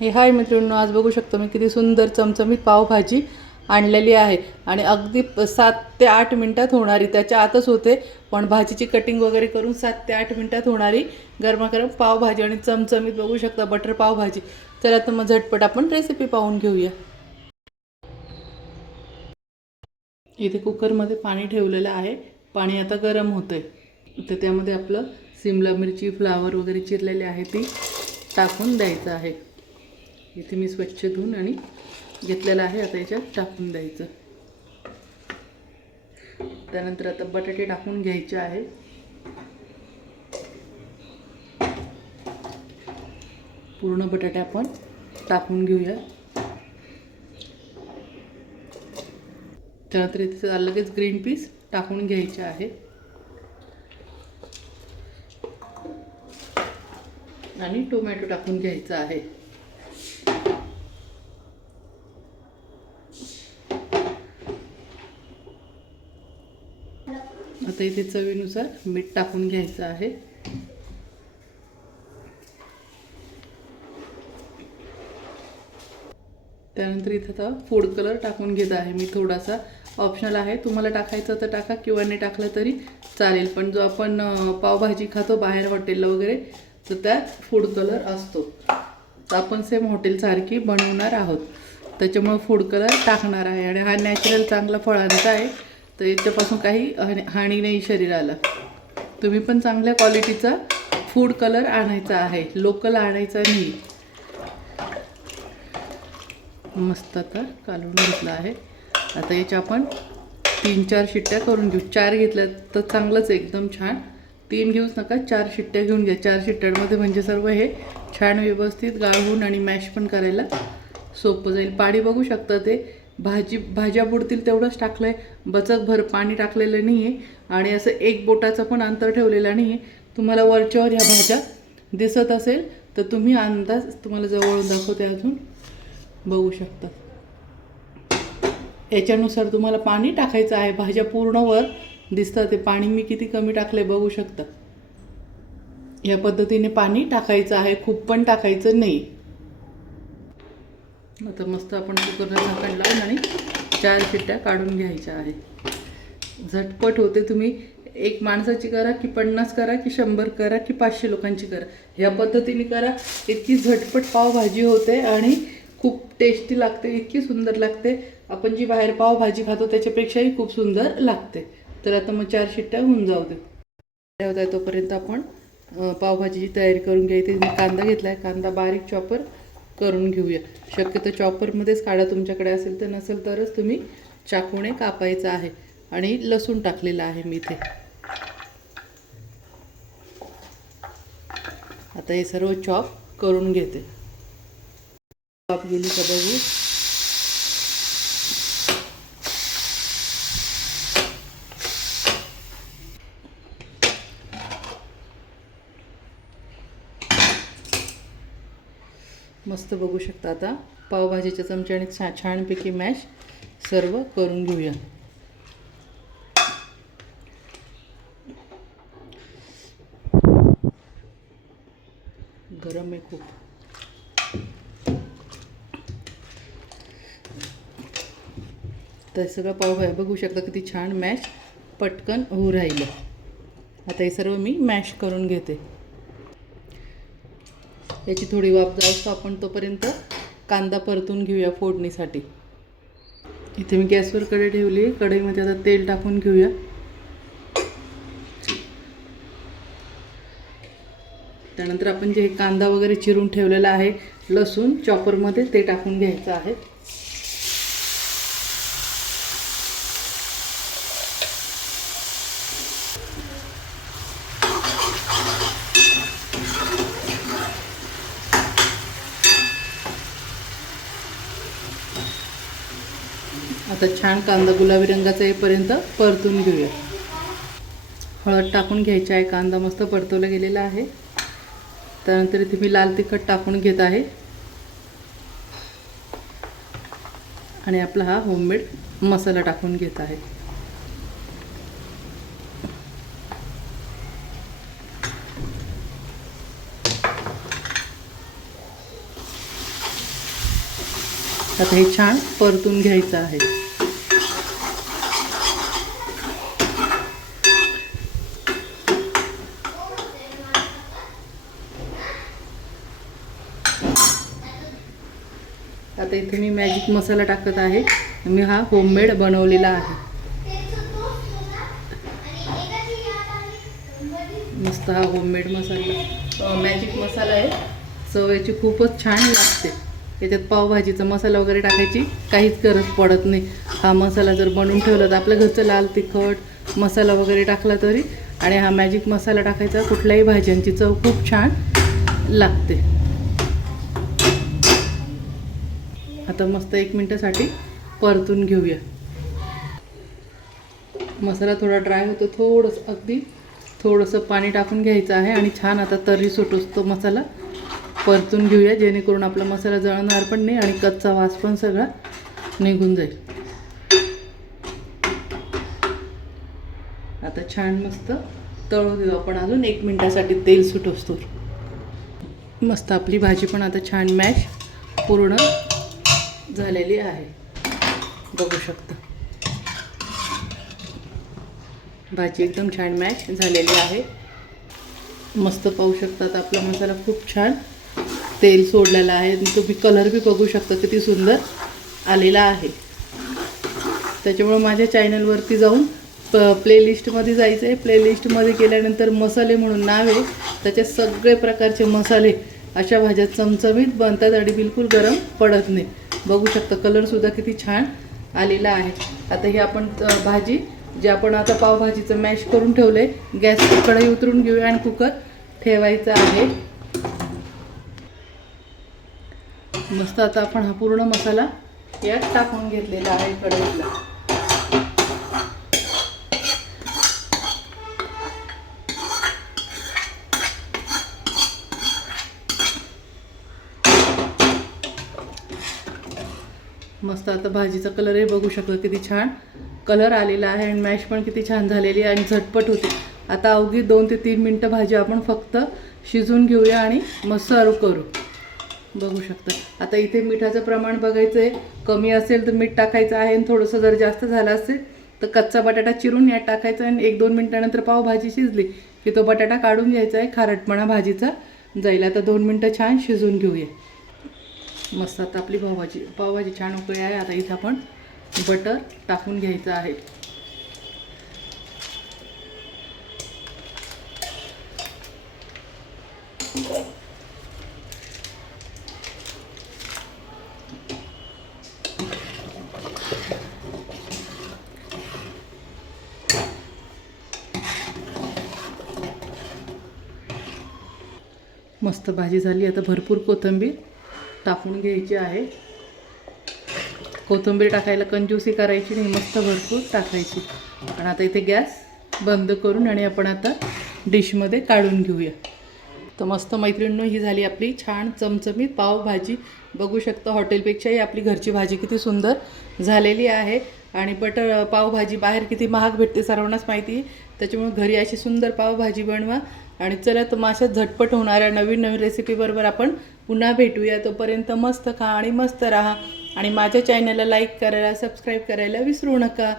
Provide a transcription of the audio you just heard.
हाय मित्रांनो, आज बघू शकतो मी किती सुंदर चमचमीत पावभाजी आणलेली आहे आणि अगदी 7 ते 8 मिनिटात होणारी, त्याच्या आतच होते पण भाजीची कटिंग वगैरे करून 7 ते 8 मिनिटात होणारी गरमागरम पावभाजी आणि चमचमीत बघू शकता बटर पावभाजी. चला तर मग झटपट आपण रेसिपी पाहून घेऊया. इथे कुकरमध्ये पाणी ठेवलेलं आहे. पाणी आता गरम होतंय. तर त्यामध्ये आपलं सिमला मिरची, फ्लावर वगैरे चिरलेले आहे ती टाकून द्यायचं आहे. इथे मी स्वच्छ धुवून आणि घेतलेलं आहे. आता याच्यात टाकून द्यायचं. त्यानंतर आता बटाटे टाकून घ्यायचे आहे. पूर्ण बटाटे आपण टाकून घेऊया. त्यानंतर इथे लगेच ग्रीन पीस टाकून घ्यायचे आहे आणि टोमॅटो टाकून घ्यायचा आहे. आता इथे चवीनुसार मीठ टाकून घ्यायचं आहे. त्यानंतर इथे आता फूड कलर टाकून घेत आहे मी. थोडासा ऑप्शनल आहे, तुम्हाला टाकायचं तर टाका किंवा नाही टाकलं तरी चालेल. पण जो आपण पावभाजी खातो बाहेर हॉटेलला वगैरे, तर त्यात फूड कलर असतो. तर आपण सेम हॉटेलसारखी बनवणार आहोत, त्याच्यामुळे फूड कलर टाकणार आहे. आणि हा नॅचरल चांगला फळांचा आहे, तर याच्यापासून काही हानी नाही शरीराला. तुम्ही पण चांगल्या क्वालिटीचा फूड कलर आणायचा आहे, लोकल आणायचा नाही. मस्त आता कालवून घेतला आहे. आता याच्या आपण 3-4 शिट्ट्या करून घेऊ. 4 घेतल्या तर चांगलंच, एकदम छान. 3 घेऊच नका, 4 शिट्ट्या घेऊन घ्या. 4 शिट्ट्यांमध्ये म्हणजे सर्व हे छान व्यवस्थित गाळून आणि मॅश पण करायला सोपं जाईल. पाणी बघू शकता, ते भाज्या बुडतील तेवढंच टाकलं आहे. बचकभर पाणी टाकलेलं नाही आहे आणि असं एक बोटाचं पण अंतर ठेवलेलं नाही आहे. तुम्हाला वरच्यावर ह्या भाज्या दिसत असेल तर तुम्ही अंदाज, तुम्हाला जवळून दाखवते अजून, बघू शकता. याच्यानुसार तुम्हाला पाणी टाकायचं आहे. भाज्या पूर्ण वर दिसतं ते पाणी मी किती कमी टाकले बघू शकता. या पद्धतीने पाणी टाकायचं आहे, खूप पण टाकायचं नाही. आता मस्त आपण कुकरला झाकण लावून आणि 4 शिट्ट्या काढून घ्यायच्या आहे. झटपट होते. तुम्ही एक माणसाची करा की 50 करा की 100 करा की 500 लोकांची करा, ह्या पद्धतीने करा. इतकी झटपट पावभाजी होते आणि खूप टेस्टी लागते, इतकी सुंदर लागते. आपण जी बाहेर पावभाजी खातो त्याच्यापेक्षाही खूप सुंदर लागते. तर आता मग 4 शिट्ट्या होऊन जाऊ दे. होत आहे तोपर्यंत आपण पावभाजीची तयारी करून घ्यायची. मी कांदा घेतला आहे, कांदा बारीक चॉपर करून घेऊया. शक्यतो चॉपरमध्येच काढा, तुमच्याकडे असेल तर, नसेल तरच तुम्ही चाकूने कापायचा आहे. आणि लसूण टाकलेला आहे मी इथे. आता हे सर्व चॉप करून घेते. चॉप गेली का बघू. मस्त बघू शकता. आता पावभाजीच्या चमच्याने छानपैकी मॅश सर्व करून घेऊया. गरम आहे खूप. तर सगळं पावभाजी बघू शकता किती छान मॅश पटकन होऊ राहिलं. आता हे सर्व मी मॅश करून घेते. याची थोडी वाफ जाऊ आपण तोपर्यंत कांदा परतून घेऊया फोडणीसाठी. इथे मी गॅसवर कढई ठेवली. कढईमध्ये आता तेल टाकून घेऊया. त्यानंतर आपण जे कांदा वगैरे चिरून ठेवलेला आहे, लसूण चॉपरमध्ये, ते टाकून घ्यायचं आहे. आता छान कांदा गुलाबी रंगाचा येईपर्यंत परतून घेऊया. हळद टाकून घ्यायची आहे. कांदा मस्त परतवला गेलेला आहे. त्यानंतर इथे मी लाल तिखट टाकून घेत आहे आणि आपला हा होममेड मसाला टाकून घेत आहे. आता हे छान परतून घ्यायचं आहे. आता इथे मी मॅजिक मसाला टाकत आहे. मी हा होममेड बनवलेला आहे. मस्त हा होममेड मसाला मॅजिक मसाला आहे. चव याची खूपच छान लागते. याच्यात पावभाजीचा मसाला वगैरे टाकायची काहीच गरज पडत नाही. हा मसाला जर बनवून ठेवला तर आपल्या घरचं लाल तिखट मसाला वगैरे टाकला तरी, आणि हा मॅजिक मसाला टाकायचा, कुठल्याही भाज्यांची चव खूप छान लागते. आता मस्त 1 मिनिटासाठी परतून घेऊया. मसाला थोडा ड्राय होतो, अगदी थोडंसं पाणी टाकून घ्यायचं आहे आणि छान आता तर्री सुटोस तो मसाला परतून घेऊया, जेणेकरून आपला मसाला जळणार पण नाही आणि कच्चा वास पण सगळा निघून जाईल. आता छान मस्त तळू देऊ आपण अजून 1 मिनिटासाठी तेल सुटोस. मस्त आपली भाजी पण आता छान मॅश पूर्ण झालेली आहे. बघू शकता भाजी एकदम छान मॅश झालेली आहे. मस्त पाहू शकतात आपला मसाला खूप छान तेल सोडलेला आहे. तुम्ही कलर बी बघू शकता किती सुंदर आलेला आहे. त्याच्यामुळे माझ्या चॅनलवरती जाऊन प्लेलिस्टमध्ये जायचं आहे. प्लेलिस्टमध्ये गेल्यानंतर मसाले म्हणून नाव आहे, त्याच्यात सगळे प्रकारचे मसाले अशा भाज्या चमचमीत बनतात आणि बिलकुल गरम पडत नाही. बघू शकता कलरसुद्धा किती छान आलेला आहे. आता ही आपण भाजी जे आपण आता पावभाजीचं मॅश करून ठेवले, गॅस कढई उतरून घेऊया आणि कुकर ठेवायचा आहे. मस्त आता आपण हा पूर्ण मसाला यात टाकून घेतलेला आहे कढईला. मस्त आता भाजीचा कलरही बघू शकतो किती छान कलर आलेला आहे आणि मॅश पण किती छान झालेली आहे आणि झटपट होते. आता अवघी 2 ते 3 मिनटं भाजी आपण फक्त शिजवून घेऊया आणि मग सर्व करू. बघू शकता आता इथे मिठाचं प्रमाण बघायचं आहे. कमी असेल तर मीठ टाकायचं आहे आणि थोडंसं जर जास्त झालं असेल तर कच्चा बटाटा चिरून यात टाकायचा आणि 1-2 मिनटानंतर पावभाजी शिजली की तो बटाटा काढून घ्यायचा आहे. खारटपणा भाजीचा जाईल. आता 2 मिनटं छान शिजवून घेऊया. मस्त आता आपली पावभाजी छान उकळी आहे. आता इथं आपण बटर टाकून घ्यायचं आहे. मस्त भाजी झाली. आता भरपूर कोथिंबीर टाकून घ्यायची आहे. कोथिंबीर टाकायला कंजूसी करायची नाही, मस्त भरपूर टाकायची. आणि आता इथे गॅस बंद करून आणि आपण आता डिशमध्ये काढून घेऊया. तर मस्त मैत्रिणींनो ही झाली आपली छान चमचमीत पावभाजी. बघू शकता हॉटेलपेक्षाही आपली घरची भाजी किती सुंदर झालेली आहे. आणि पावभाजी बाहेर किती महाग भेटते सर्वांनाच माहिती आहे. त्याच्यामुळे घरी अशी सुंदर पावभाजी बनवा. आणि चला तर अशाच झटपट होणाऱ्या नवीन रेसिपीबरोबर आपण पुन्हा भेटूया. तोपर्यंत मस्त खा आणि मस्त राहा. आणि माझ्या चॅनलला लाईक करायला सबस्क्राईब करायला विसरू नका.